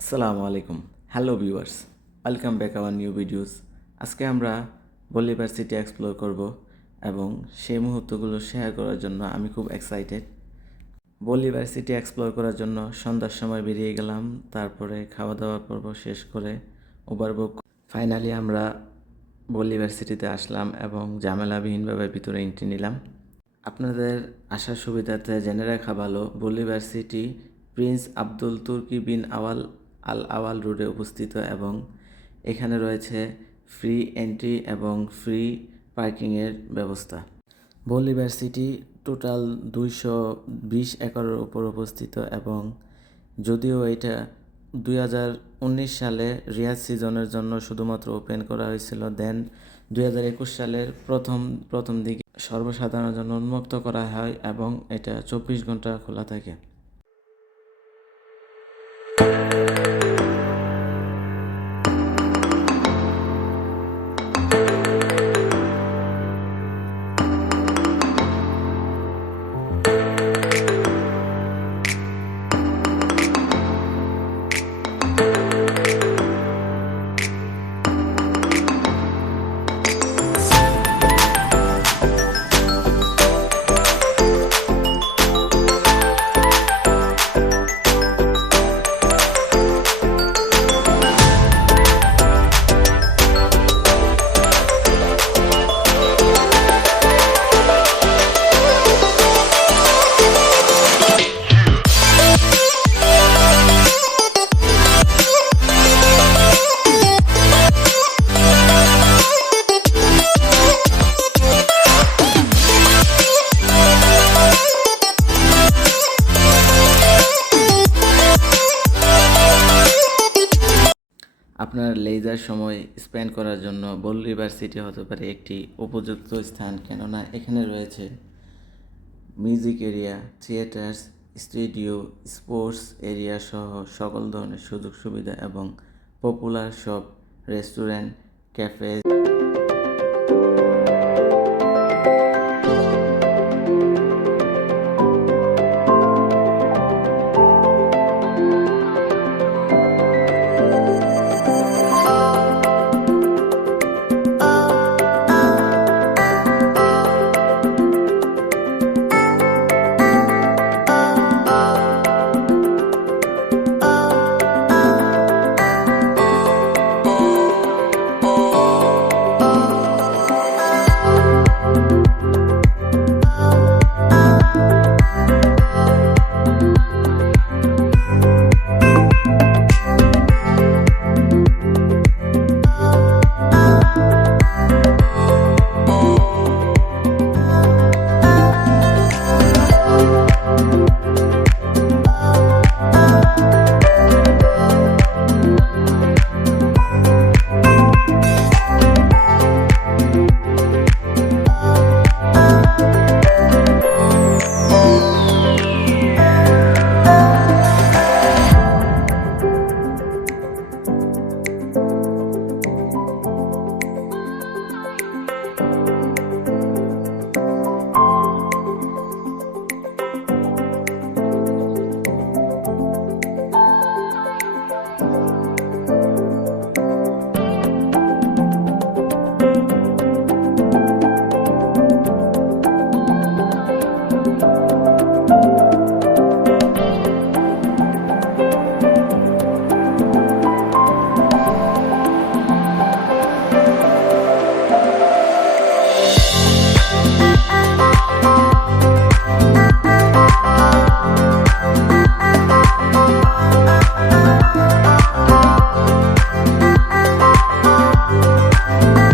আসসালামু আলাইকুম। Hello viewers welcome back our new videos আজকে আমরা বলিভার সিটি এক্সপ্লোর করব এবং সেই মুহূর্তগুলো শেয়ার করার জন্য আমি খুব এক্সাইটেড বলিভার সিটি এক্সপ্লোর করার জন্য সন্ধ্যার সময় বেরিয়ে গেলাম, তারপরে খাওয়া দাওয়া পর্ব শেষ করে ওভার বুক ফাইনালি আমরা বলিভার সিটিতে আসলাম এবং ঝামেলাবিহীনভাবে ভিতরে এন্ট্রি নিলাম। আপনাদের আসার সুবিধার্থে জেনে রাখা ভালো বলিভার সিটি প্রিন্স আব্দুল তুর্কি বিন আওয়াল আল আওয়াল রোডে অবস্থিত এবং এখানে রয়েছে ফ্রি এন্ট্রি এবং ফ্রি পার্কিংয়ের ব্যবস্থা। বলিভার সিটি টোটাল দুইশো বিশ একরের উপর অবস্থিত এবং যদিও এটা দুই হাজার উনিশ সালে রিয়াজ সিজনের জন্য শুধুমাত্র ওপেন করা হয়েছিল, দেন দুই হাজার একুশ সালের প্রথম প্রথম দিকে সর্বসাধারণের জন্য উন্মুক্ত করা হয় এবং এটা চব্বিশ ঘণ্টা খোলা থাকে। আপনার লেজার সময় স্পেন্ড করার জন্য বলিভার সিটি হতে পারে একটি উপযুক্ত স্থান, কেননা এখানে রয়েছে music area, theatres, studio, sports area সহ সকল ধরনের সুযোগ সুবিধা এবং পপুলার সব রেস্টুরেন্ট, ক্যাফে